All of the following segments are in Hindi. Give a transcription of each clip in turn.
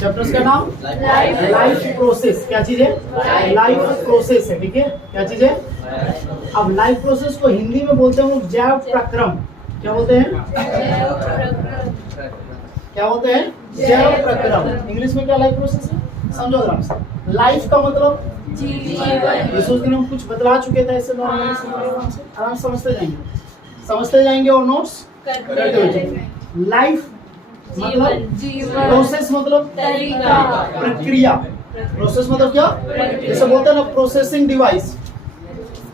चैप्टर्स का नाम लाइफ प्रोसेस। क्या चीज है? लाइफ प्रोसेस है। ठीक है, क्या चीज है? अब लाइफ प्रोसेस को हिंदी में बोलते हैं जैव प्रक्रम। क्या बोलते हैं? क्या बोलते हैं? जैव प्रक्रम। इंग्लिश में क्या लाइफ प्रोसेस है? समझो आराम से। लाइफ का मतलब जीवन। इस दिन हम कुछ बतला चुके थे, ऐसे नॉर्मली आराम से समझते जाएंगे और नोट्स करते हुए। लाइफ मतलब प्रोसेस मतलब तरीका, प्रक्रिया। प्रोसेस मतलब क्या? जैसे बोलते हैं ना प्रोसेसिंग डिवाइस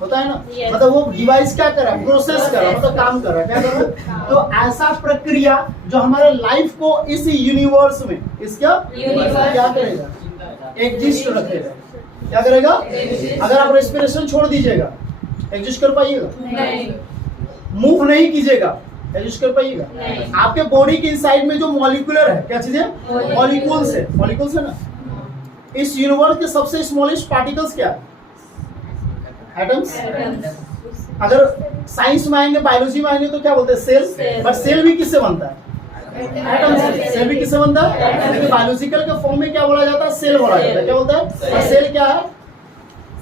होता है ना, मतलब वो डिवाइस क्या कर रहा है? प्रोसेस कर रहा है, मतलब काम कर रहा है। क्या कर रहा है? तो ऐसा प्रक्रिया जो हमारे लाइफ को इस यूनिवर्स में इसका क्या करेगा? एग्जिस्ट रखेगा। क्या करेगा? अगर आप रेस्पिरेशन छोड़ दीजिएगा, एग्जिस्ट कर पाइएगा? नहीं। मूव नहीं कीजिएगा, एग्जिस्ट कर पाइएगा? आपके बॉडी के इनसाइड में जो मॉलिक्यूलर है, क्या चीज है? मॉलिक्यूल्स है। मॉलिक्यूल्स है ना। इस यूनिवर्स के सबसे स्मॉलेस्ट पार्टिकल्स क्या है? एटम्स। अगर साइंस में आएंगे, बायोलॉजी में आएंगे तो क्या बोलते हैं? सेल। बट सेल भी किससे बनता है? एटम से। सेल भी किससे बनता है? लेकिन बायोलॉजिकल के फॉर्म में क्या बोला जाता है? सेल बोला जाता है। क्या बोलता है? सेल क्या है?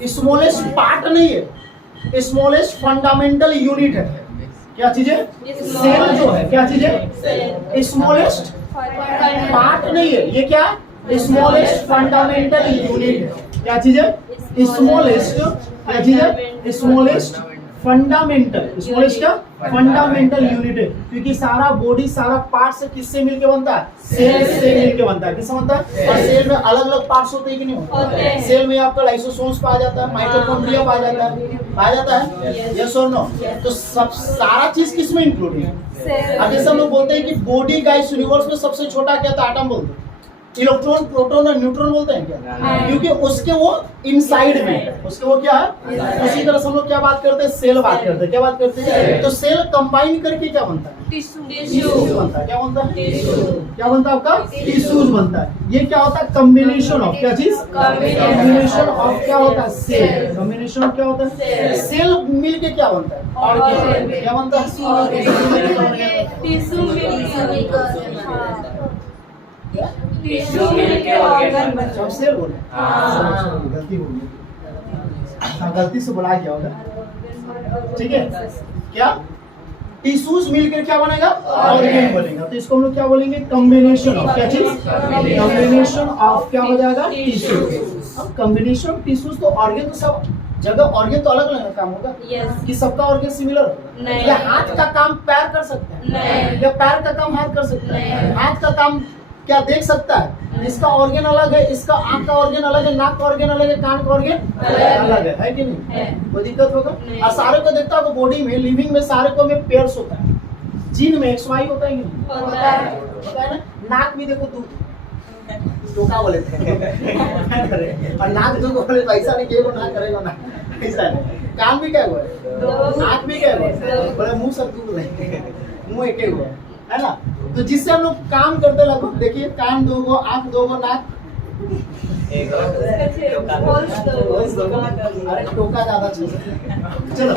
स्मॉलेस्ट पार्ट नहीं है, स्मॉलेस्ट फंडामेंटल यूनिट है। क्या चीज है? सेल जो है क्या चीज है? स्मॉलेस्ट पार्ट नहीं है, ये क्या है? स्मॉलेस्ट फंडामेंटल यूनिट है। क्या चीज है? स्मॉलेस्ट क्या चीज है? Smallest fundamental. स्मॉलेस्ट क्या? फंडामेंटल यूनिट है, क्योंकि सारा बॉडी सारा पार्ट से किससे मिलके बनता है? सेल से मिलके बनता है। किससे बनता है? और सेल में अलग अलग पार्ट्स होते हैं कि नहीं होते? सेल में आपका लाइसोसोम्स पाया जाता है, माइटोकॉन्ड्रिया पाया जाता है, यस और नो? तो सब सारा चीज किस में इंक्लूड है? अब जैसे हम लोग बोलते हैं कि बॉडी का इस यूनिवर्स में सबसे छोटा क्या था? एटम बोलते हैं। इलेक्ट्रॉन, प्रोटॉन और न्यूट्रॉन बोलते हैं क्या? क्योंकि उसके वो इनसाइड में, उसके वो क्या है? उसी तरह से हम लोग क्या बात करते हैं? सेल बात करते हैं। क्या बात करते हैं? तो सेल कंबाइन करके क्या बनता है? टिश्यूज बनता है। क्या बनता है? क्या बनता है आपका? टिश्यूज बनता है। ये क्या होता है? कॉम्बिनेशन ऑफ क्या चीज? कॉम्बिनेशन ऑफ क्या होता है? सेल। कॉम्बिनेशन ऑफ क्या होता है? सेल मिलके क्या बनता है? ऑर्गेन। क्या बनता है? टिश्यू मिलके ऑर्गन बनता है। सेल बोले? गलती हो गई, गलती से बुला गया होगा। ठीक है, क्या? टिश्यूज मिलकर क्या बनेगा? ऑर्गन बनेगा। तो इसको हम लोग क्या बोलेंगे? कॉम्बिनेशन ऑफ क्या चीज? कॉम्बिनेशन ऑफ क्या हो जाएगा? टिश्यू। अब कॉम्बिनेशन ऑफ टिश्यूज तो ऑर्गन तो सब जगह ऑर्गन तो अलग अलग काम होगा। कि सबका ऑर्गन सिमिलर होगा? या हाथ का काम पैर कर सकते हैं, या पैर का काम हाथ कर सकते हैं? हाथ का काम क्या देख सकता है? इसका ऑर्गन अलग है, इसका आंख का ऑर्गन अलग है, नाक का ऑर्गन अलग है, कान का ऑर्गन अलग है कि नहीं? कोई दिक्कत होगा? और सारे को देखता है बॉडी में, लिविंग में सारे को में पेयर्स होता है। जीन में XY होता है कि नहीं? होता है ना। नाक भी देखो, तू टोका बोले थे और नाक जो बोले पैसा नहीं के वो ना करेगा ना, ऐसा नहीं। कान भी क्या हुआ है? आंख भी क्या हुआ है? बोले मुंह सब दूर रहे, मुंह एक ही हुआ है ना। तो जिससे हम लोग काम करते लगभग देखिए, कान दो गो, आंख दो गो, नाक अरे टोका ज्यादा चाहिए। चलो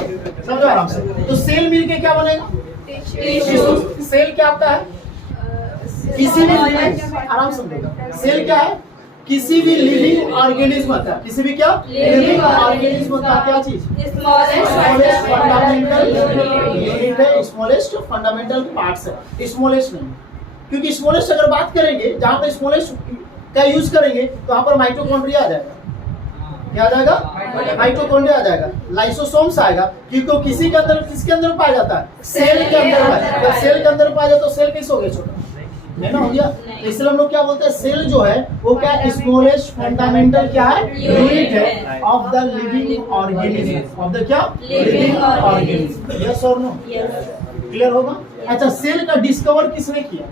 समझो आराम से। तो सेल मिलके क्या बनेगा? सेल क्या आपका है? किसी भी आराम से सेल क्या है? किसी भी लिविंग ऑर्गेनिज्म का, किसी भी क्या लिविंग ऑर्गेनिज्म का क्या चीज? स्मॉलेस्ट फंडामेंटल यूनिट है, स्मॉलेस्ट फंडामेंटल पार्ट्स है। स्मॉलेस्ट नहीं, क्योंकि स्मॉलेस्ट अगर बात करेंगे, जहां पर स्मॉलेस्ट का यूज करेंगे तो वहां पर माइटोकॉन्ड्रिया आ जाएगा। क्या आ जाएगा? माइटोकॉन्ड्रिया आ जाएगा, लाइसोसोम्स आएगा, क्योंकि किसी के अंदर, किसके अंदर पाया जाता है? सेल के अंदर। जब सेल के अंदर पाया जाता है तो सेल कैसे हो गया? छोटा नहीं ना हो गया। इसलिए हम लोग क्या बोलते हैं? सेल जो है वो क्या? स्मॉलेस्ट फंडामेंटल क्या है? यूनिट है of the living organism. Of the क्या? Living organism. यस और नो? क्लियर होगा? अच्छा, सेल का डिस्कवर किसने किया?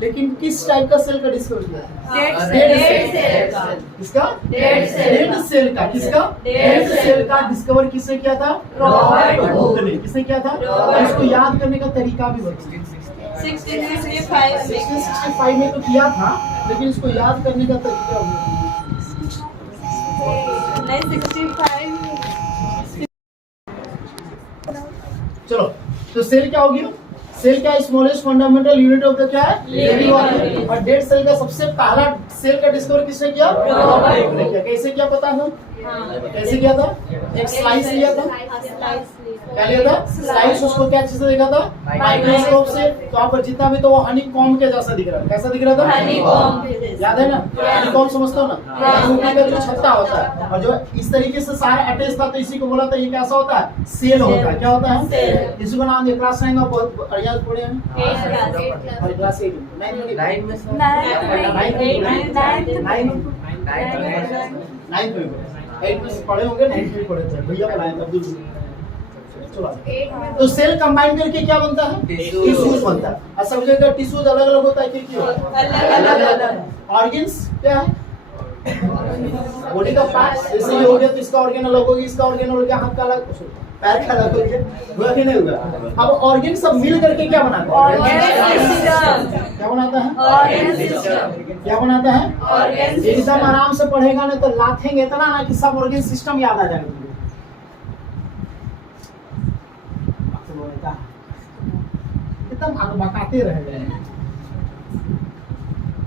लेकिन किस टाइप का सेल का डिस्कवर किया? किसका? डेड सेल का। किसका? डेड सेल का डिस्कवर किसने किया था? रॉबर्ट हुक ने। किसने किया था? इसको याद करने का तरीका भी बताइए। 1665 में तो किया था, लेकिन इसको याद करने का तरीका नहीं। 65 चलो, तो सेल क्या हो गया? सेल का smallest fundamental unit of the क्या है? Living organ. और डेड सेल का सबसे पहला सेल का डिस्कवर किसने किया? रॉबर्ट ने किया। कैसे किया पता है? कैसे किया था? एक स्लाइस लिया था, क्या लिया था? स्लाइस। उसको क्या चीज से देखा था? माइक्रोस्कोप से। तो आप जितना भी तो वो हनी कॉम्ब के जैसा दिख रहा है। कैसा दिख रहा था? हनीकॉम्ब। याद है ना? हनीकॉम्ब समझते हो ना? ऊपर का जो छत्ता होता है और जो इस तरीके से सारा अटैच था, तो इसी को बोला था ये कैसा होता है? सेल होता है। क्या होता है? सेल। इसी को नाम दिया। क्लास 9 में बहुत बढ़िया पढ़े हैं। और क्लास 8 में 9 में पढ़े होंगे। 9 में पढ़े थे भैया, पढ़ाए थे। चलो, तो सेल कंबाइन करके क्या बनता है? टिश्यूज बनता है। और सब जगह टिश्यूज अलग अलग होता है। अलग ऑर्गन्स क्या है? बॉडी का पार्ट। जैसे ये हो गया तो इसका ऑर्गन अलग होगी, इसका ऑर्गन अलग, हाथ का अलग, पैर का अलग हो गया। हुआ कि नहीं हुआ? अब ऑर्गन सब मिल करके क्या बनाता है? क्या बनाता है? क्या बनाता है? एकदम आराम से पढ़ेगा ना तो लाथेंगे इतना ना कि सब ऑर्गन सिस्टम याद आ जाएगा। एकदम बकाते रह गए।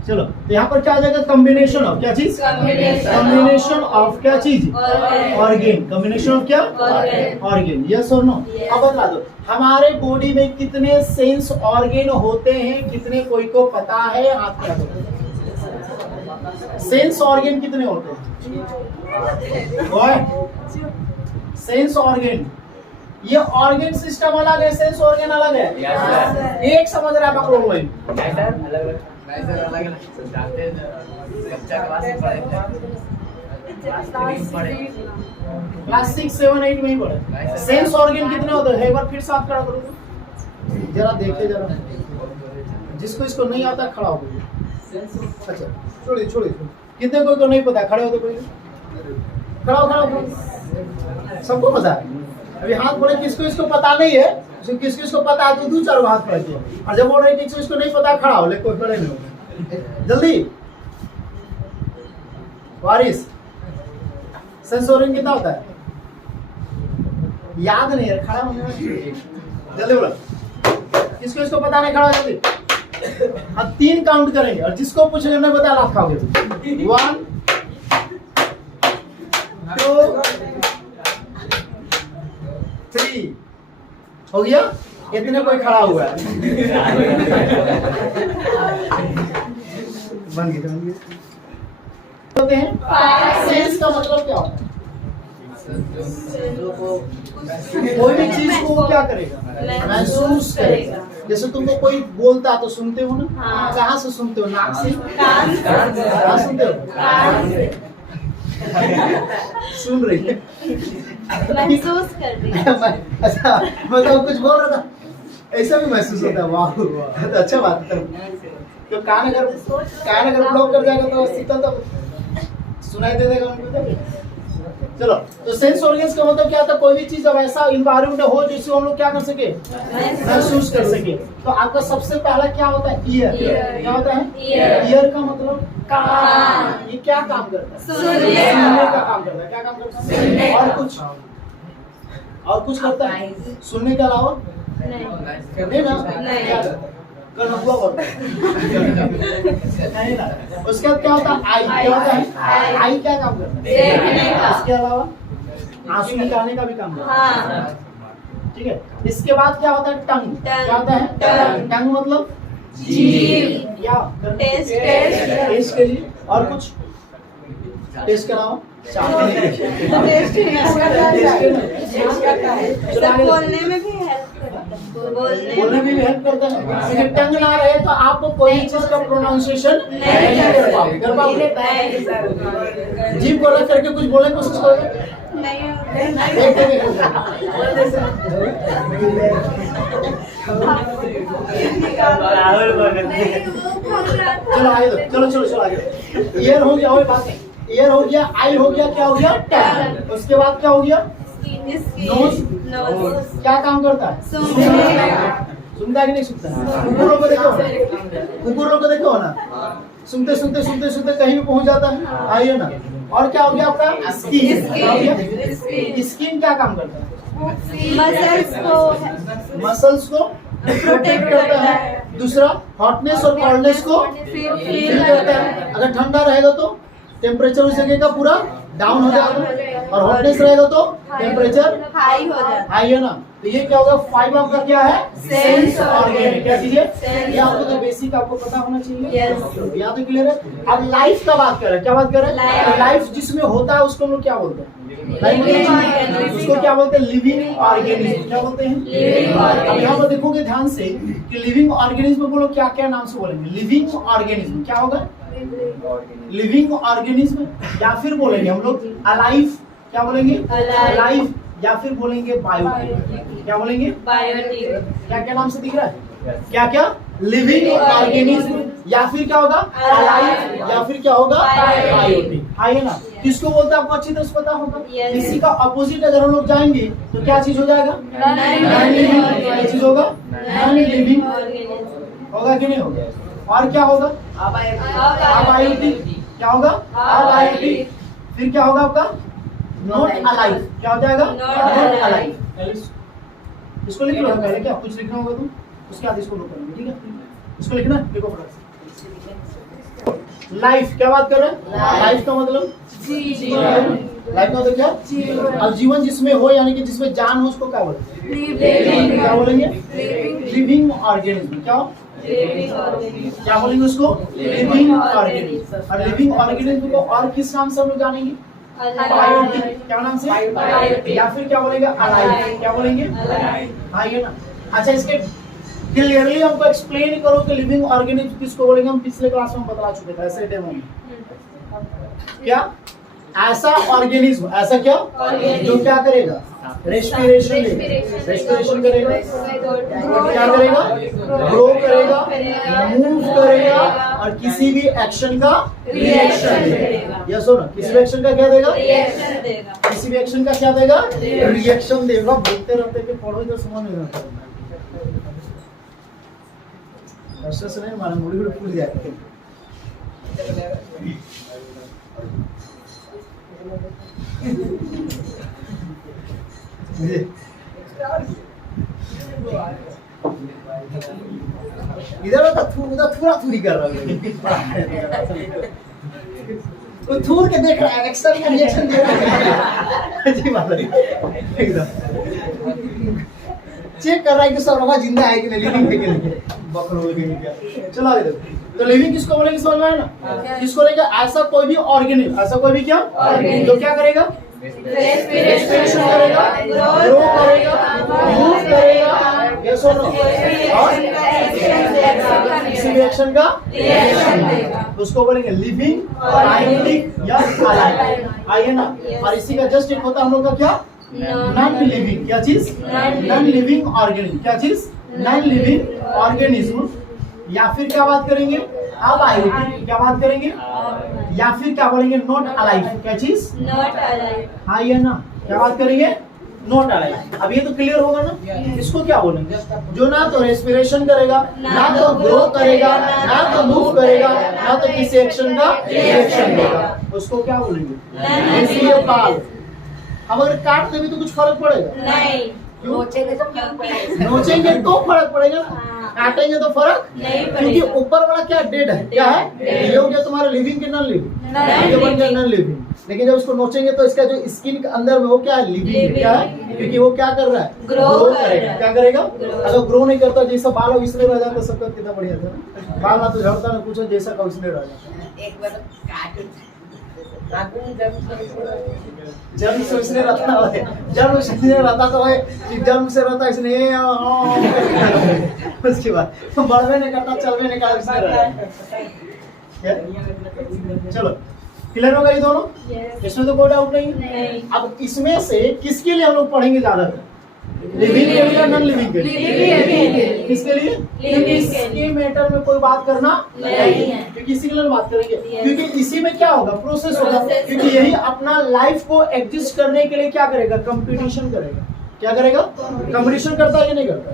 चलो, तो यहाँ पर क्या आ जाएगा? कॉम्बिनेशन ऑफ क्या चीज? कॉम्बिनेशन ऑफ क्या चीज? ऑर्गन। कॉम्बिनेशन ऑफ क्या? ऑर्गन। यस और नो? अब बता दो, हमारे बॉडी में कितने सेंस ऑर्गन होते हैं? कितने कोई को पता है? हाथ क्या दो। सेंस ऑर्गन कितने होते हैं? Sense organ. ये ऑर्गन सिस्टम अलग है, सेंस ऑर्गन अलग है। एक समझ रहा है आप लोग? क्लास 6, 7, 8 में ही पढ़े। सेंस ऑर्गन कितने होते हैं? एक बार फिर साथ खड़ा करो जरा, देखे जरा। जिसको इसको नहीं आता खड़ा हो गया। अच्छा, छोड़िए छोड़िए। कितने कोई को नहीं पता? खड़े हो तो कोई खड़ा हो। सबको पता है। अभी हाथ बढ़े। किसको इसको पता नहीं है? किसको इसको पता है तो 2-4 हाथ बढ़ के। और जब बोल रहे कि इसको नहीं पता, खड़ा हो। लेकिन कोई खड़े नहीं हो। जल्दी। वारिस, सेंस ऑर्गन कितना होता है? याद नहीं है, खड़ा होने में। जल्दी बोलो। किसको इसको पता नहीं? खड़ा हो जल्दी। अब 3 काउंट करेंगे और जिसको पूछेंगे नहीं पता, लात खाओगे। 1 2 3 हो गया। इतने कोई खड़ा हुआ है। बन गया। होते हैं। सेंस का मतलब क्या होता है? कोई भी चीज को क्या करेगा? महसूस करेगा। जैसे तुमको कोई बोलता तो सुनते हो ना? कहाँ से सुनते हो? नाक से? कहाँ सुनते हो? सुन रही है, महसूस कर रही है। अच्छा, मतलब कुछ बोल रहा था, ऐसा भी महसूस होता है। वाह वाह, तो अच्छा बात है। तो कान अगर ब्लॉक कर जाएगा तो शीतल तो सुनाई दे देगा उनको। चलो, तो सेंस ऑर्गन्स का मतलब क्या था? कोई भी चीज अब ऐसा इन्वायरमेंट हो जिससे हम लोग क्या कर सके? महसूस कर सके। तो आपका सबसे पहला क्या होता है? ईयर। क्या होता है? ईयर का मतलब कान। ये क्या काम करता है? सुनने का काम करता है। क्या काम करता है? और कुछ करता है? सुनने के अलावा नहीं ना? क्या करता है? नहीं ना। उसके बाद क्या होता है? आई। क्या होता है? आई क्या काम करता है? इसके अलावा आंसू निकालने का भी काम करता है। ठीक है। इसके बाद क्या होता है? टंग। क्या होता है? टंग मतलब जीभ या टेस्ट के लिए। और कुछ टेस्ट के अलावा बोलने में भी हेल्प करता है। लेकिन टंग ना रहे तो आपको कोई चीज का प्रोनाउंसिएशन नहीं कर पाओगे। जीभ को रख करके कुछ बोलने की कोशिश करोगे? चलो आगे। ईयर हो गया, वही बात है। ईयर हो गया, आई हो गया, क्या हो गया? टंग। उसके बाद क्या हो गया? नोज। क्या काम करता है? सुनता है कि नहीं सुनता? कुकुरों को देखो ना, सुनते कहीं भी पहुंच जाता है। आइए ना। और क्या हो गया आपका? स्किन। स्किन क्या काम करता है? मसल्स को प्रोटेक्ट करता है। दूसरा हॉटनेस और कोल्डनेस को फील करता है। अगर ठंडा रहेगा तो टेम्परेचर उस जगह का पूरा डाउन हो जाएगा, और हॉटनेस रहेगा तो टेम्परेचर हाई हो जाता है। हाई है ना। तो ये क्या होगा, 5 आपका क्या है, सेंस ऑर्गन। क्या चीज है, Sense ये आपको तो बेसिक आपको पता होना चाहिए। Yes. यहाँ तो क्लियर है। अब लाइफ का बात कर रहे हैं, क्या बात कर रहे हैं, Life. लाइफ जिसमें होता है उसको हम लोग क्या बोलते हैं, Living Life organism. उसको क्या बोलते हैं, लिविंग ऑर्गेनिज्म। क्या बोलते हैं, Living organism. अब यहाँ पर देखोगे ध्यान से कि लिविंग ऑर्गेनिज्म को लोग क्या क्या नाम से बोलेंगे। लिविंग ऑर्गेनिज्म क्या होगा, लिविंग ऑर्गेनिज्म, या फिर बोलेंगे हम लोग अलाइव। क्या बोलेंगे, Alive. अलाइव, या फिर बोलेंगे बायोटिक। क्या बोलेंगे, बायोटिक। क्या क्या नाम से दिख रहा है, क्या क्या, लिविंग ऑर्गेनिज्म, या फिर क्या होगा अलाइव, या फिर क्या होगा बायोटिक। हाँ ये ना, किसको बोलते हैं आपको अच्छी तरह से पता होगा। Yes. इसी का अपोजिट अगर हम लोग जाएंगे तो क्या चीज हो जाएगा, नॉन लिविंग। क्या चीज होगा, नॉन लिविंग होगा कि नहीं होगा। और क्या होगा, अबायोटिक। क्या होगा, अबायोटिक। फिर क्या होगा आपका, नॉट अलाइव। क्या हो जाएगा, नॉट अलाइव। इसको लिख लो पहले, क्या कुछ लिखना होगा तुम, उसके बाद इसको लोग करेंगे, ठीक है। इसको लिखना है, लिखो फटाफट। लाइफ क्या बात कर रहे हैं, लाइफ का मतलब लाइफ का मतलब क्या, अब जीवन जिसमें हो, यानी कि जिसमें जान हो, उसको क्या बोलेंगे, क्या बोलेंगे, लिविंग ऑर्गेनिज्म। क्या बोलेंगे उसको, लिविंग ऑर्गेनिज्म। और लिविंग ऑर्गेनिज्म को और किस नाम से हम लोग जानेंगे, बायोटिक। क्या नाम से, या फिर क्या बोलेंगे, अलाइव। क्या बोलेंगे, हाँ ये ना। अच्छा, इसके क्लियरली हमको एक्सप्लेन करो कि लिविंग ऑर्गेनिज्म किसको बोलेंगे। हम पिछले क्लास में बता चुके थे ऐसे डेमो में। क्या, ऐसा ऑर्गेनिज्म, ऐसा क्या जो क्या करेगा, रेस्पिरेशन रेस्पिरेशन करेगा, क्या करेगा, ग्रो करेगा, मूव करेगा, और किसी भी एक्शन का रिएक्शन देगा। यस हो ना, किसी भी एक्शन का क्या देगा, रिएक्शन देगा। किसी भी एक्शन का क्या देगा, रिएक्शन देगा। बोलते रहते कि पढ़ो इधर समझ नहीं आता, ऐसा से नहीं मालूम, मुड़ी मुड़ी फूल जाएगा। इधर उधर थूरा थूरी कर रहा है, वो थूर के देख रहा है, एक्शन का रिएक्शन दे रहा है। जी बात है, एकदम चेक कर रहा है कि सौरभा जिंदा है कि नहीं, लिविंग है कि नहीं, बकरो हो गई क्या। चलो आगे देखो, तो लिविंग किसको बोलेंगे, समझ में आया ना। किसको लेंगे, ऐसा कोई भी ऑर्गेनिज्म, ऐसा कोई भी क्या जो क्या करेगा, रेस्पिरेशन करेगा, ग्रो करेगा, मूव करेगा, यस और नो, और किसी भी एक्शन का रिएक्शन देगा, उसको बोलेंगे लिविंग, बायोटिक या अलाइव। आइए ना, और इसी का जस्ट एक होता है हम लोग का क्या, नॉन लिविंग। क्या चीज, नॉन लिविंग ऑर्गेनिज्म। क्या चीज, नॉन लिविंग ऑर्गेनिज्म, या फिर क्या बात करेंगे, अबायोटिक। क्या बात करेंगे, या फिर क्या बोलेंगे, नॉट अलाइव। क्या चीज, नॉट अलाइव। हाँ ये ना, क्या बात करेंगे, नॉट अलाइव। अब ये तो क्लियर होगा ना। इसको क्या बोलेंगे, जो ना तो रेस्पिरेशन करेगा, ना तो ग्रो करेगा, ना तो मूव करेगा, ना तो किसी एक्शन का रिएक्शन देगा, उसको क्या बोलेंगे, इसलिए बाल। अब अगर काट देंगे तो कुछ फर्क पड़ेगा नहीं, नोचेंगे तो फर्क पड़ेगा ना, काटेंगे तो फर्क नहीं क्योंकि पड़ेगा। ऊपर वाला क्या डेड है, क्या है, ये हो गया तुम्हारा लिविंग के नॉन लिविंग, ये बन गया नॉन लिविंग। लेकिन जब उसको नोचेंगे तो इसका जो स्किन के अंदर में वो क्या है, लिविंग। क्या है, क्योंकि वो क्या कर रहा है, Grow ग्रो कर करेगा। रहा है। क्या करेगा, Grow। अगर ग्रो नहीं करता, जैसा बाल हो इसलिए रह जाता, सबका कितना बढ़िया था ना, बाल ना तो झड़ता ना कुछ, जैसा का इसलिए रह जाता। एक बार काट जन्म से इसलिए रहता है, जन्म से इसलिए रहता तो है कि जन्म से रहता इसलिए उसके बाद बढ़वे नहीं करता, चलवे नहीं करता, इसलिए रहता है। चलो क्लियर होगा ये दोनों, Yes. इसमें तो कोई डाउट नहीं। नहीं। अब इसमें से किसके लिए हम लोग पढ़ेंगे ज्यादा, लिविंग के लिए या नॉन लिविंग के लिए, Living के लिए। किसके लिए, Living के इसके मैटर में कोई बात करना नहीं है। क्योंकि इसी के लिए बात करेंगे, Yes. क्योंकि इसी में क्या होगा, प्रोसेस होगा, Process क्योंकि यही अपना लाइफ को एग्जिस्ट करने के लिए क्या करेगा, कंपटीशन करेगा। क्या करेगा, कंपटीशन करता है कि नहीं करता।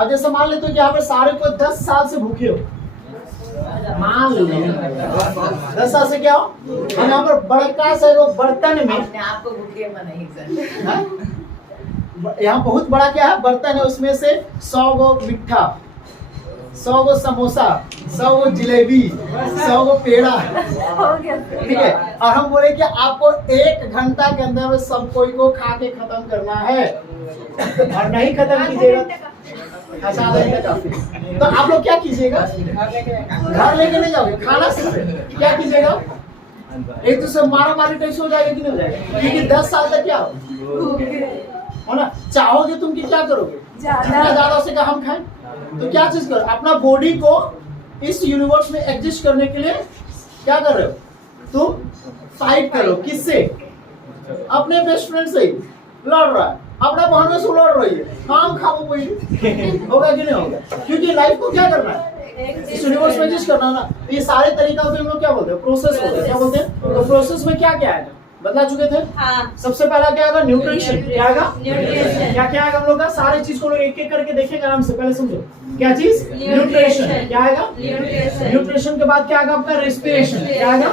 अब जैसे मान लेते हो कि यहाँ पे सारे को 10 साल से भूखे हो, मान लो 10 साल से क्या हो, हम यहाँ पर बड़का से वो बर्तन में अपने आप को भूखे मनाई सर। हाँ? यहाँ बहुत बड़ा क्या है बर्तन है, उसमें से 100 गो मिठा, 100 गो समोसा, 100 गो जिलेबी, 100 गो पेड़ा, ठीक है। और हम बोले कि आपको 1 घंटा के अंदर में सब कोई को खा के खत्म करना है, और नहीं खत्म कीजिएगा अच्छा आधा घंटा काफी। तो आप लोग क्या कीजिएगा, घर लेके नहीं जाओगे, खाना सिर्फ क्या कीजिएगा, एक दूसरे मारा मारी टाइप से हो जाएगा कि नहीं हो जाएगा, क्योंकि 10 साल तक क्या हो ना, चाहोगे तुम कि क्या करोगे, जितना ज्यादा से हम खाएं। तो क्या चीज करो, अपना बॉडी को इस यूनिवर्स में एग्जिस्ट करने के लिए क्या कर रहे हो, तुम फाइट करो, किससे, अपने बेस्ट फ्रेंड से ही लड़ रहा है, अपना बहनों से लड़ रही है, काम खाओ कोई होगा कि नहीं होगा, क्योंकि लाइफ को क्या करना है, इस यूनिवर्स में एग्जिस्ट करना ना। ये सारे तरीका से हम लोग क्या बोलते हैं, प्रोसेस बोलते हैं, क्या बोलते हैं। तो प्रोसेस में क्या क्या है, बदला चुके थे। हाँ। सबसे पहला क्या आएगा, न्यूट्रिशन, क्या आएगा, न्यूट्रिशन। क्या क्या आएगा हम लोग का, सारे चीज को लोग एक एक करके देखेंगे आराम से, पहले समझो क्या चीज, न्यूट्रिशन, क्या आएगा, न्यूट्रिशन के बाद क्या आएगा आपका, रेस्पिरेशन, क्या आएगा,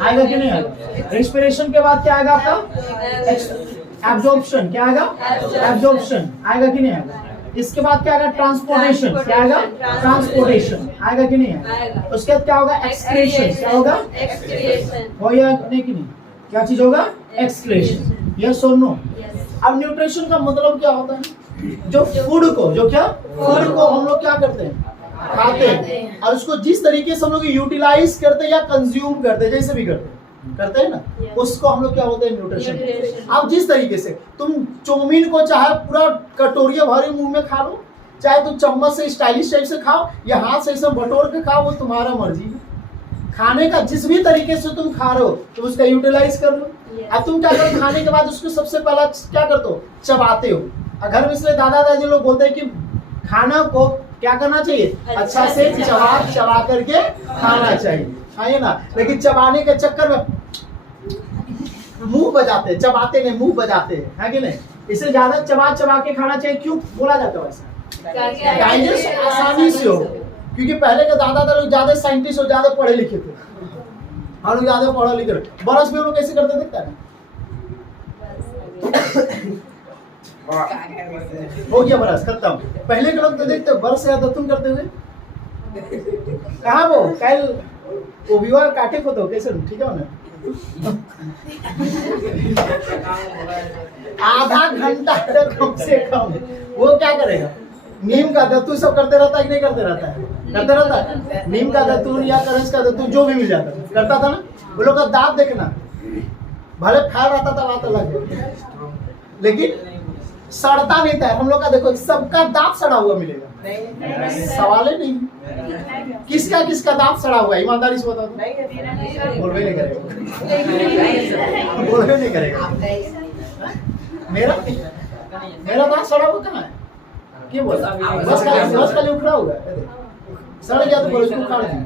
आएगा कि नहीं आएगा। रेस्पिरेशन के बाद क्या आएगा आपका, एब्जॉर्प्शन, क्या आएगा, एब्जॉर्प्शन आएगा कि नहीं आएगा। इसके बाद क्या आएगा, ट्रांसपोर्टेशन, क्या आएगा, ट्रांसपोर्टेशन आएगा कि नहीं आएगा। उसके बाद क्या होगा, एक्सक्रीशन, क्या होगा, हो या नहीं कि नहीं, क्या चीज होगा, एक्सक्रीशन, यस और नो। अब न्यूट्रिशन का मतलब क्या होता है, जो फूड को, जो क्या फूड को हम लोग क्या करते हैं, खाते हैं, और उसको जिस तरीके से हम लोग यूटिलाइज करते हैं या कंज्यूम करते हैं, जैसे भी करते हैं ना, उसको हम लोग क्या बोलते हैं, न्यूट्रिशन। अब जिस तरीके से तुम चौमीन को चाहे पूरा कटोरिया भरे मुंह में खा लो, चाहे तुम चम्मच से स्टाइलिश टाइप से खाओ या हाथ से ऐसे बटोर के खाओ, वो तुम्हारा मर्जी है। खाने का जिस भी तरीके से तुम खा रहे हो तुम उसका यूटिलाइज कर लो। अब तुम क्या करो, खाने के बाद उसको सबसे पहला क्या करते हो, चबाते हो। घर में इसलिए दादा दादी लोग बोलते हैं कि खाना को क्या करना चाहिए, अच्छा से चबा करके खाना चाहिए, खाइए ना। लेकिन चबाने के चक्कर में मुंह बजाते, चबाते नहीं मुंह बजाते हैं, है कि नहीं। इसे ज्यादा चबा के खाना चाहिए, क्यों बोला जाता है वैसा, डाइजेस्ट आसानी से हो। क्योंकि पहले के दादा दादा लोग ज्यादा साइंटिस्ट और ज्यादा पढ़े लिखे थे, हम लोग ज्यादा पढ़े लिखे। बरस में लोग कैसे करते देखता है, हो गया बरस खत्म। पहले के लोग तो देखते बरस ज्यादा तुम करते हुए कहाँ वो कल वो विवाह काटे को तो कैसे ठीक है ना, आधा घंटा कम से कम वो क्या करेगा, नीम का दत्तू सब करते रहता है कि नहीं करते रहता है, करते रहता है। नीम का दत्तू या करंज का दत्तू जो भी मिल जाता है करता था ना। वो लोग का दांत देखना, भले फैल रहता था बात अलग है, लेकिन सड़ता नहीं था। हम लोग का देखो सबका दांत सड़ा हुआ मिलेगा, सवाल ही नहीं। किसका दांत सड़ा हुआ है, ईमानदारी से बताओ। बोलवे नहीं करेगा, बोलवे नहीं करेगा। मेरा दांत सड़ा हुआ कहाँ है, क्यों बोला, बस खाली उखड़ा हुआ है, सड़ गया तो बोलो इसको उखाड़ देंगे,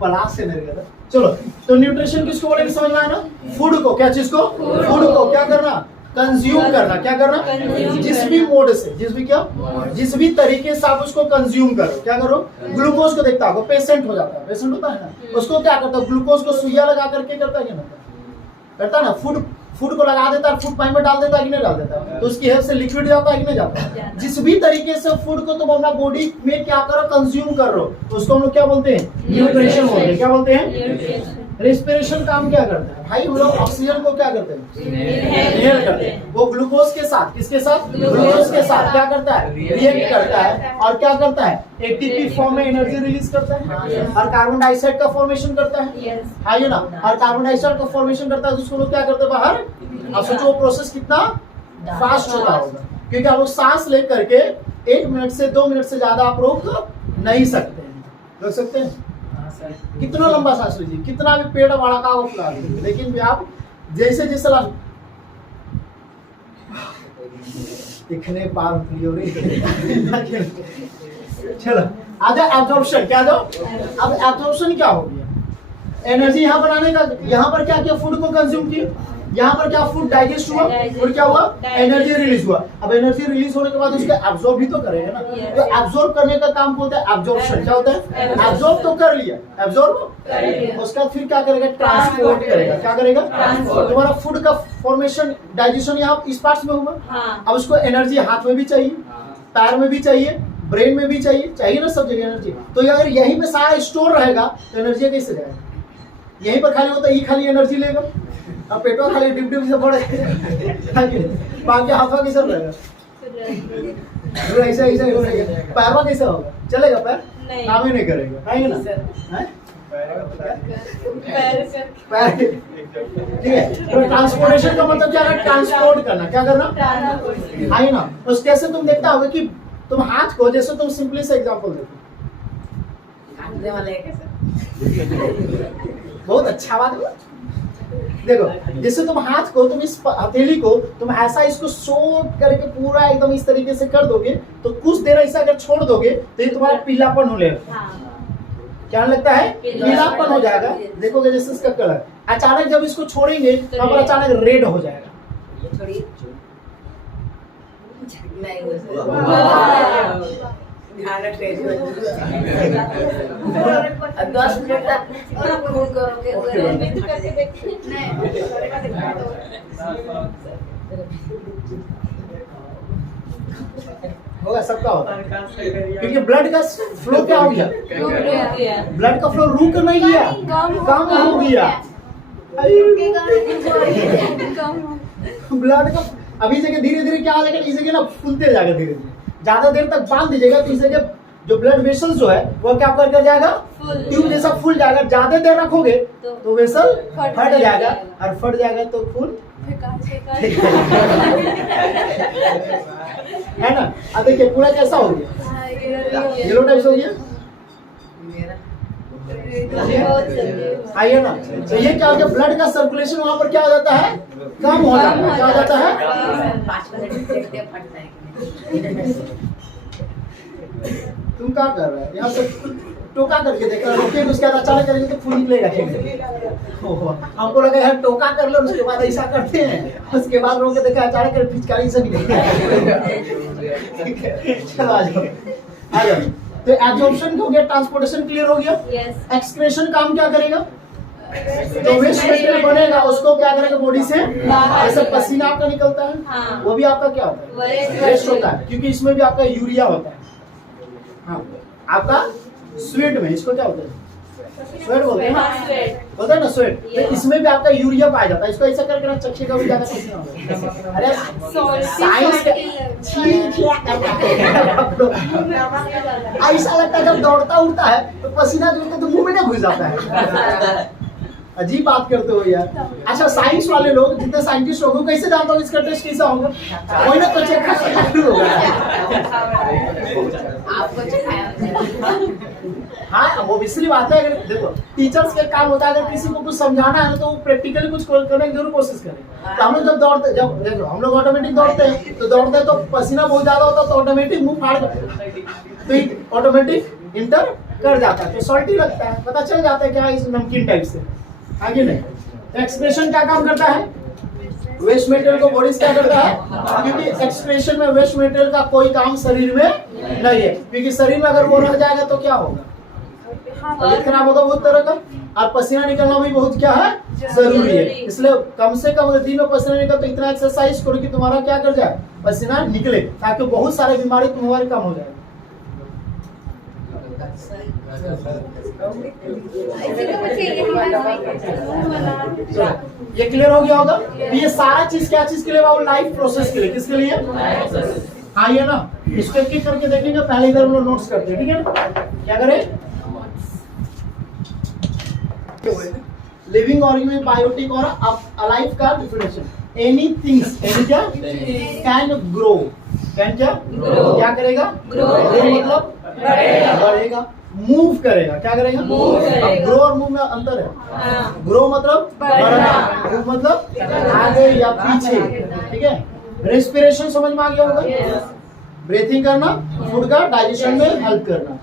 पलाश से नहीं गया। चलो तो न्यूट्रिशन किसको बोलेंगे समझ में आया ना, फूड को, क्या चीज को, फूड को क्या करना, कंज्यूम करना, क्या करना, जिस भी मोड से, जिस भी तरीके से आप उसको कंज्यूम करो, क्या करो। ग्लूकोज को देखता हो, पेशेंट हो जाता है, पेशेंट होता है ना, उसको क्या करता है, ग्लूकोज को सुइया लगा करके करता है, क्या करता है ना, फूड को लगा देता है, फूड पानी में डाल देता है कि नहीं डाल देता, तो उसकी हेल्थ से लिक्विड जाता है कि नहीं जाता। जिस भी तरीके से फूड को तुम अपना बॉडी में क्या करो, कंज्यूम कर रहे हो, उसको हम लोग क्या बोलते हैं, न्यूट्रिशन बोलते हैं। क्या बोलते हैं, रेस्पिरेशन काम क्या करता है भाई, हम लोग ऑक्सीजन को क्या करते हैं, इनहेल करते हैं। वो ग्लूकोज के साथ, किसके साथ, ग्लूकोज के साथ क्या करता है, रिएक्ट करता है, और क्या करता है, एटीपी फॉर्म में एनर्जी रिलीज करता है, और कार्बन डाइऑक्साइड का फॉर्मेशन करता है, है ना। और कार्बन डाइऑक्साइड का फॉर्मेशन करता है तो उसको लोग क्या करते हैं बाहर। अब सोचो वो प्रोसेस कितना फास्ट होता होगा, क्योंकि आप लोग सांस ले करके 1 मिनट से 2 मिनट से ज्यादा आप रोक नहीं सकते हैं, रोक सकते हैं। कितना लंबा सांस लीजिए, कितना भी पेड़ बड़ा का वो फुला लीजिए, लेकिन भी आप जैसे दिखने पार चलो आगे एब्जॉर्प्शन, क्या दो। अब एब्जॉर्प्शन क्या हो गया, एनर्जी यहाँ बनाने का, यहाँ पर क्या किया, फूड को कंज्यूम किया, यहाँ पर क्या फूड डाइजेस्ट हुआ और क्या हुआ, एनर्जी रिलीज हुआ। अब एनर्जी रिलीज होने के बाद उसके एब्जॉर्ब भी तो करेगा ना, तो एब्जॉर्ब करने का काम बोलते हैं एब्जॉर्प्शन। क्या होता है, एब्जॉर्ब तो कर लिया, एब्जॉर्ब उसका फिर क्या करेगा, ट्रांसपोर्ट करेगा। क्या करेगा, तुम्हारा फूड का फॉर्मेशन डाइजेशन यहाँ इस पार्ट्स में हुआ। अब उसको एनर्जी हाथ में भी चाहिए, पैर में भी चाहिए, ब्रेन में भी चाहिए ना, सब जगह एनर्जी। तो अगर यहीं पे सारा स्टोर रहेगा तो एनर्जी कैसे जाएगा, यहीं पर खाली होता है, ये खाली एनर्जी लेगा, अब पेटवा खाली डिप डिप से बढ़े बाकी हाथवा कैसे रहेगा, ऐसा ऐसा हो रहेगा, पैरवा कैसा होगा, चलेगा पैर, काम ही नहीं करेगा, है ना। पैर ठीक है। तो ट्रांसपोर्टेशन का मतलब क्या है, ट्रांसपोर्ट करना, क्या करना, है ना। तो कैसे तुम देखता होगा कि तुम हाथ को, जैसे तुम सिंपली से एग्जांपल देखो, बहुत अच्छा बात है। देखो जैसे तुम हाथ को, तुम इस हथेली को तुम ऐसा इसको सोट करके पूरा एकदम इस तरीके से कर दोगे, तो कुछ देर ऐसा अगर छोड़ दोगे तो ये तुम्हारा पीलापन होने लगता है। क्या लगता है, पीलापन हो जाएगा। देखोगे जैसे इसका कलर, अचानक जब इसको छोड़ेंगे तो यहाँ पर अचानक रेड हो जाएगा। होगा, सबका होता है, क्योंकि ब्लड का फ्लो क्या हो गया, ब्लड का फ्लो रुक नहीं गया, कम हो गया। ब्लड का अभी जगह धीरे धीरे क्या हो जाएगा, इस जगह ना फूलते जाएगा धीरे धीरे, ज्यादा देर तक बांध दीजिएगा तो इस जगह जो ब्लड वेसल जो है वो क्या कर जाएगा, ट्यूब जैसा फूल जाएगा। ज्यादा देर रखोगे तो वेसल फट जाएगा, और फट जाएगा तो फूल है ना। अब देखिए पूरा कैसा हो गया, येलो टाइप हो गया, आइए ना। तो ये क्या हो गया, ब्लड का सर्कुलेशन वहां पर क्या हो जाता है, कम हो जाता है। क्या हो जाता है, तुम क्या कर रहे हो, यहाँ से टोका करके देखा, रोके उसके बाद अचानक करेंगे तो फूल निकलेगा। हमको लगा यार टोका कर लो, उसके बाद ऐसा करते हैं, उसके बाद रोके देखा अचानक कर पिचकारी से निकलेगा। चलो आ जाओ, आ जाओ। तो एब्जॉर्प्शन हो गया, ट्रांसपोर्टेशन क्लियर हो गया। एक्सक्रेशन काम क्या करेगा, जो वेस्ट मटेरियल बनेगा उसको क्या करेगा, बॉडी से जैसे पसीना आपका निकलता है, वो भी आपका क्या होता है, वेस्ट होता है, क्योंकि इसमें भी आपका यूरिया होता है। हाँ, आपका स्वेट में, इसको क्या होता है, स्वेट बोलते हैं ना, बोलते हैं ना स्वेट, तो इसमें भी आपका यूरिया पाया जाता है। इसको ऐसा करके ना चक्के का भी ज्यादा पसीना होगा। अरे साइंस ऐसा लगता है जब दौड़ता उड़ता है तो पसीना जो तो मुंह में ना घुस जाता है। अजीब बात करते हो यार। अच्छा साइंस वाले लोग जितने साइंटिस्ट लोग कैसे जानते हो इसका टेस्ट कैसा होगा, कोई ना तो चेक होगा। हाँ वो इसलिए बात है, अगर देखो टीचर्स का काम होता है अगर किसी को कुछ समझाना है तो वो प्रैक्टिकली कुछ करने की जरूर कोशिश करें। तो हम लोग जब दौड़ते, जब देखो हम लोग ऑटोमेटिक दौड़ते हैं तो दौड़ते हैं तो पसीना बहुत ज्यादा होता है तो ऑटोमेटिक मुंह फाड़ तो ऑटोमेटिक इंटर कर जाता है, तो सॉल्टी लगता है, पता चल जाता है क्या इस नमकीन टाइप से। आगे नहीं, एक्सप्रेशन क्या काम करता है, वेस्ट मटेरियल को बॉडी क्या करता है, क्योंकि एक्सप्रेशन में वेस्ट मटेरियल का कोई काम शरीर में नहीं है, क्योंकि शरीर में अगर वो रह जाएगा तो क्या होगा, तबीयत खराब होगा बहुत तरह का, और पसीना निकलना भी बहुत क्या है जरूरी है। इसलिए कम से कम दिन में पसीना निकले तो इतना एक्सरसाइज करो कि तुम्हारा क्या कर जाए, पसीना निकले, ताकि बहुत सारे बीमारी तुम्हारे कम हो जाए। ये क्लियर हो गया होगा। ये सारा चीज क्या चीज के लिए, वो लाइफ प्रोसेस के लिए, किसके लिए, हाँ ये ना, इसको एक करके देखेंगे, पहले इधर हम लोग नोट्स करते हैं, ठीक है ना। क्या करें, लिविंग ऑर्गेनिज्म, बायोटिक और अलाइव का डिफिनेशन, एनीथिंग, एनी क्या, कैन ग्रो, कैन क्या ग्रो, क्या करेगा, ग्रो मतलब बढ़ेगा, मूव करेगा, क्या करेगा, ग्रो और मूव में अंतर है। ग्रो मतलब बढ़ना, मूव मतलब आगे या पीछे, ठीक है। रेस्पिरेशन समझ में आ गया होगा, ब्रीथिंग करना, फूड का डाइजेशन में हेल्प करना,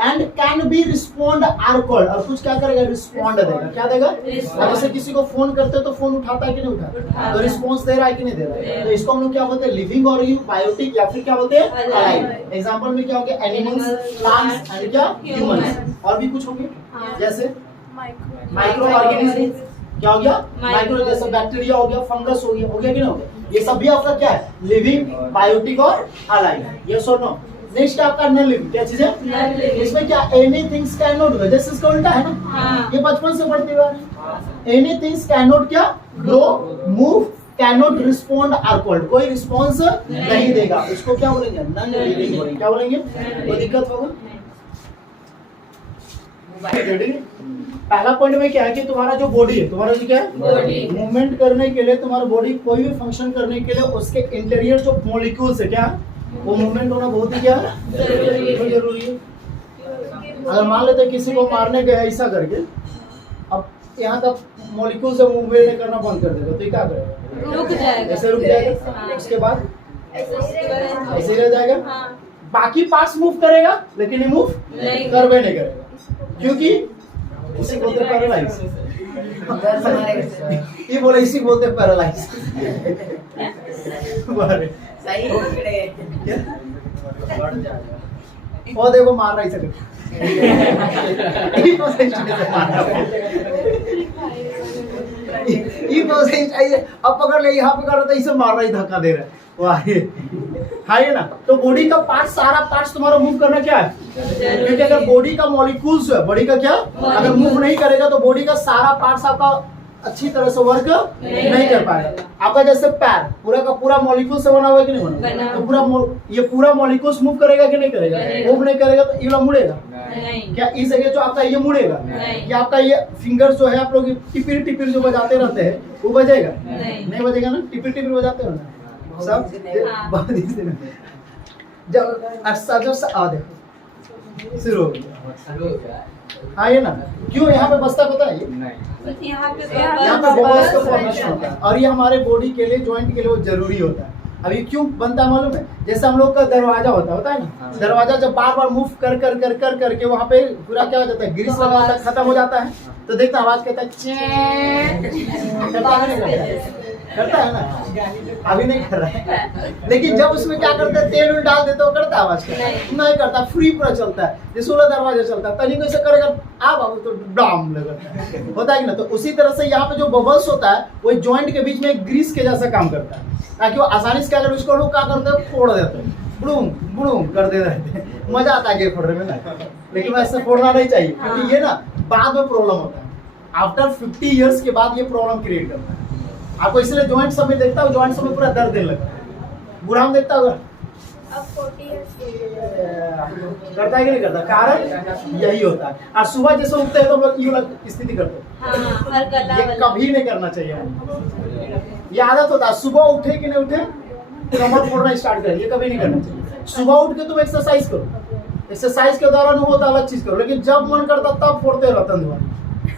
and can be respond or called, और कुछ क्या करेगा, रिस्पॉन्ड देगा। क्या देगा? अब जैसे किसी को फोन करते हो तो फोन उठाता है कि नहीं उठाता, तो रिस्पॉन्स दे रहा है कि नहीं दे रहा है। तो इसको हम लोग क्या बोलते हैं, लिविंग ऑर्गेनिज्म, बायोटिक, या फिर क्या बोलते हैं, अलाइव। एग्जांपल में क्या हो गया, एनिमल्स, प्लांट्स एंड क्या, ह्यूमंस। और भी कुछ होंगे जैसे माइक्रो ऑर्गेनिज्म, क्या हो गया, माइक्रो, जैसे बैक्टीरिया हो गया, फंगस हो गया कि नहीं हो गया। ये सब भी आपका क्या है, लिविंग, बायोटिक और अलाइव। यस और नो। नेक्स्ट आपका नॉन लिविंग, क्या चीज है, इसमें क्या, एनीथिंग्स कैन नॉट ग्रो, जैसे इसका उल्टा है ना, ये बचपन से पढ़ते हुए एनीथिंग्स कैन नॉट क्या, grow, move, can not respond or called, कोई रिस्पॉन्स नहीं देगा, उसको क्या बोलेंगे, नॉन लिविंग बोलेंगे। क्या बोलेंगे, कोई दिक्कत होगा? पहला पॉइंट में क्या है कि तुम्हारा जो बॉडी है, तुम्हारा जो क्या है, बॉडी, मूवमेंट करने के लिए, तुम्हारा बॉडी कोई भी फंक्शन करने के लिए उसके इंटीरियर जो मॉलिक्यूल्स है, क्या वो मूवमेंट होना बहुत ही क्या जरूरी है। अगर मान लेते हैं किसी को मारने गए ऐसा करके, अब यहाँ का मॉलिक्यूल से मूवमेंट करना बंद कर देगा, तो ये क्या करेगा, रुक जाएगा, ऐसे रुक जाएगा, उसके बाद ऐसे ही रह जाएगा। बाकी पार्ट्स मूव करेगा लेकिन ये मूव नहीं करवे नहीं करेगा, क्योंकि इसी बोलते पैरालाइज, ये बोले इसी बोलते पैरालाइज। सही पकड़े। वो देखो मार रहा है अब पकड़ ले, यहाँ पकड़ रहा था, इसे मार रहा है, धक्का दे रहा है। हाँ ये ना, तो बॉडी का पार्ट, सारा पार्ट्स तुम्हारा मूव करना क्या है, क्योंकि अगर बॉडी का मॉलिक्यूल्स है, बॉडी का क्या, अगर मूव नहीं करेगा तो बॉडी का सारा पार्ट्स आपका अच्छी तरह से वर्क नहीं कर पाएगा। आपका जैसे पैर पूरा का पूरा मॉलिक्यूल से बना हुआ है कि नहीं बना, तो पूरा ये पूरा मॉलिक्यूल्स मूव करेगा कि नहीं करेगा, मूव नहीं करेगा तो ये मुड़ेगा, क्या इस जगह जो आपका ये मुड़ेगा, क्या आपका ये फिंगर जो है, आप लोग टिपिर टिपिर जो बजाते रहते हैं वो बजेगा, नहीं बजेगा ना, टिपिर टिपिर बजाते हो ना सब, बहुत ही जब अच्छा जब देखो शुरू हो गया। हाँ ये ना, क्यों यहाँ पे बसता पता है, यहाँ पे बबल्स का फॉर्मेशन होता है, और ये हमारे बॉडी के लिए, जॉइंट के लिए वो जरूरी होता है। अभी क्यों बनता है मालूम है, जैसे हम लोग का दरवाजा होता है ना, दरवाजा जब बार बार मूव कर कर कर कर करके वहाँ पे पूरा क्या हो जाता है, ग्रीस लगा होता है, खत्म हो जाता है, तो देखता आवाज कहता है करता है ना, अभी नहीं कर रहा है, लेकिन जब उसमें क्या करते हैं, तेल डाल देते हो, करता है आवाज, नहीं करता, फ्री पूरा चलता है, जैसे वाला दरवाजा चलता है, तनी को ऐसे करेगा आप बाबू तो डाम लगा होता है ना। तो उसी तरह से यहाँ पे जो बबल्स होता है वो जॉइंट के बीच में एक ग्रीस के जैसा काम करता है, ताकि वो आसानी से क्या कर, उसको लोग क्या करते हैं, फोड़ देते हैं, बुड़ूम बुड़ूम कर दे रहते हैं, मजा आता है फोड़ने में ना, लेकिन वैसे फोड़ना नहीं चाहिए, क्योंकि ये ना बाद में प्रॉब्लम होता है, आफ्टर 50 इयर्स के बाद ये प्रॉब्लम क्रिएट करता है आपको। इसलिए जॉइंट सब में देखता हूँ, जॉइंट सब में पूरा दर्द देने लगता है, बुरा हम देखता होगा करता है कि नहीं करता, कारण यही होता है। और सुबह जैसे उठते हैं तो लोग ये स्थिति करते हैं, ये कभी नहीं करना चाहिए, ये आदत होता है, सुबह उठे कि नहीं उठे कमर फोड़ना स्टार्ट करें, ये कभी नहीं करना चाहिए। सुबह उठ के तुम एक्सरसाइज करो, एक्सरसाइज के दौरान वो तो अलग चीज करो, लेकिन जब मन करता तब फोड़ते रहो तंदुआ,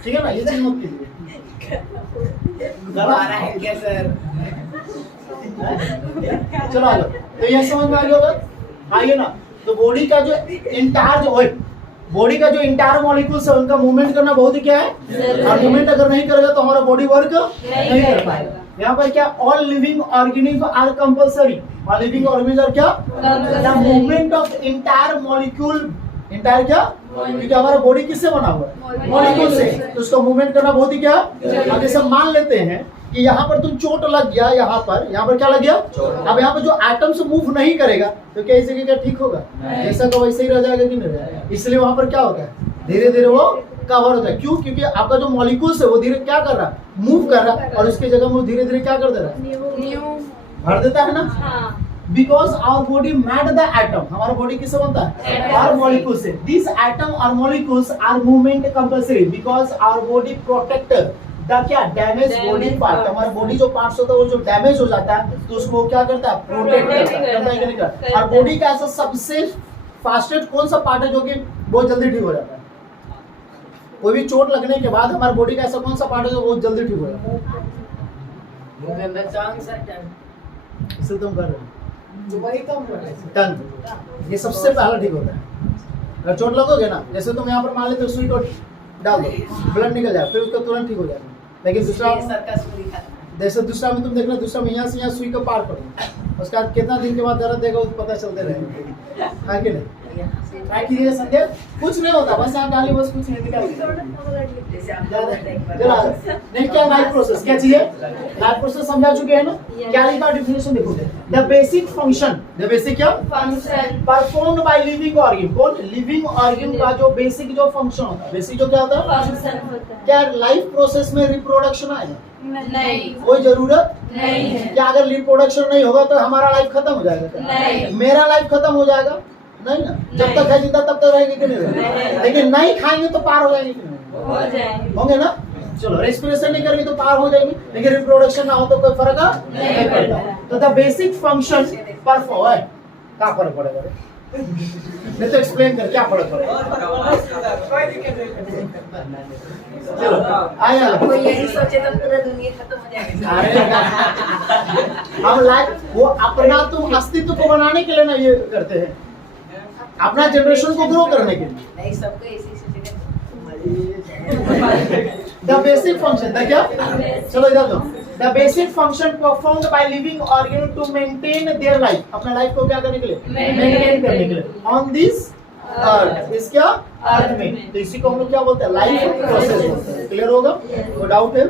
ठीक है ना, ये चीज मत कीजिए। है क्या सर? चलो आ जाओ, तो ये समझ में आ गया होगा, आइए ना। तो बॉडी का जो इंटायर जो बॉडी का जो इंटायर मॉलिक्यूल्स है उनका मूवमेंट करना बहुत ही क्या है, और मूवमेंट अगर नहीं करेगा तो हमारा बॉडी वर्क नहीं कर पाएगा। यहाँ पर क्या, all living organism are compulsory, all living organism क्या, the movement of entire molecule, entire क्या, क्योंकि हमारा बॉडी किससे बना हुआ है, मॉलिक्यूल से, तो उसका मूवमेंट करना बहुत ही क्या। अब जैसे मान लेते हैं कि यहाँ पर तुम चोट लग गया, यहाँ पर क्या लग गया, अब यहाँ पर जो एटम्स मूव नहीं करेगा तो क्या इसी क्या ठीक होगा, जैसा का वैसे ही रह जाएगा कि नहीं रहेगा। इसलिए वहाँ पर क्या होता है, धीरे धीरे वो कवर होता है, क्यों, क्योंकि आपका जो मॉलिक्यूल्स है वो धीरे क्या कर रहा है, मूव कर रहा है, और उसकी जगह वो धीरे धीरे क्या कर दे रहा है, भर देता है ना। Because our body made the atom, हमारा बॉडी किससे बनता है, और मॉलिक्यूल से। These atom और molecules are movement compulsory because our body protect the क्या, डैमेज बॉडी पार्ट, हमारा बॉडी जो पार्ट्स होता है वो जो डैमेज हो जाता है तो उसको क्या करता है, प्रोटेक्ट करता है कि नहीं करता। और बॉडी का ऐसा सबसे फास्टेस्ट कौन सा पार्ट है जो कि बहुत जल्दी ठीक हो जाता है, कोई भी चोट लगने के बाद हमारे बॉडी का ऐसा कौन सा पार्ट है जो बहुत जल्दी ठीक हो जाता है, इसे तुम कर रहे हो टंग, ये सबसे पहला ठीक होता है, अगर चोट लगोगे ना, जैसे तुम यहाँ पर मान लेते हो सुई को डाल दो, ब्लड निकल जाए, फिर उसका तुरंत ठीक हो जाएगा। लेकिन दूसरा सर्कस पूरी खत्म। जैसे दूसरा में तुम देखना, दूसरा में यहाँ से यहाँ सुई को पार करो, उसके बाद कितना दिन के बाद दर्द देगा वो पता चलते रहेगा, है कि नहीं? ट्राई कीजिएगा संजय, कुछ नहीं होता, बस आप डालिए, बस कुछ नहीं दिखाई जैसे आप ज्यादा बोलते हैं एक बार। चला नहीं। क्या लाइफ प्रोसेस क्या चीज है? लाइफ प्रोसेस समझा चुके हैं ना? क्या लिखा डेफिनेशन देखोगे, the basic function, the basic क्या function performed by living organ. कौन? लिविंग ऑर्गन का जो बेसिक जो फंक्शन होता है, बेसिक जो क्या होता है? फंक्शन होता है। क्या लाइफ प्रोसेस में रिप्रोडक्शन आएगा? नहीं, कोई जरूरत नहीं है। क्या? अगर रिप्रोडक्शन नहीं होगा तो हमारा लाइफ खत्म हो जाएगा क्या? नहीं। मेरा लाइफ खत्म हो जाएगा? नहीं ना, जब नहीं। तक है जिंदा तब तक रहेगी कि नहीं रहेगी? नहीं। लेकिन नहीं खाएंगे तो पार हो जाएगी कि नहीं? हो जाएंगे। होंगे ना? चलो, रेस्पिरेशन नहीं करेंगे तो पार हो जाएगी, लेकिन रिप्रोडक्शन ना हो तो कोई फर्क नहीं पड़ता। तो द बेसिक फंक्शन परफॉर्म है, क्या फर्क पड़ेगा रे? नहीं तो एक्सप्लेन कर क्या फर्क पड़ेगा। चलो आया कोई यही सोचे तो पूरा दुनिया खत्म हो जाएगा। अरे हम लाइफ वो अपना तुम अस्तित्व को बनाने के लिए ना ये करते हैं, अपना जनरेशन को ग्रो करने के लिए। नहीं, सबको इसी सोचेगा। द बेसिक फंक्शन द क्या? चलो इधर दो। The basic function performed by living organ to maintain their life, अपना लाइफ को क्या करने के लिए? मेंटेन करने के लिए ऑन दिस अर्थ, इस क्या अर्थ में। तो इसी को हम लोग क्या बोलते हैं? लाइफ प्रोसेस बोलते हैं। क्लियर होगा? कोई डाउट है?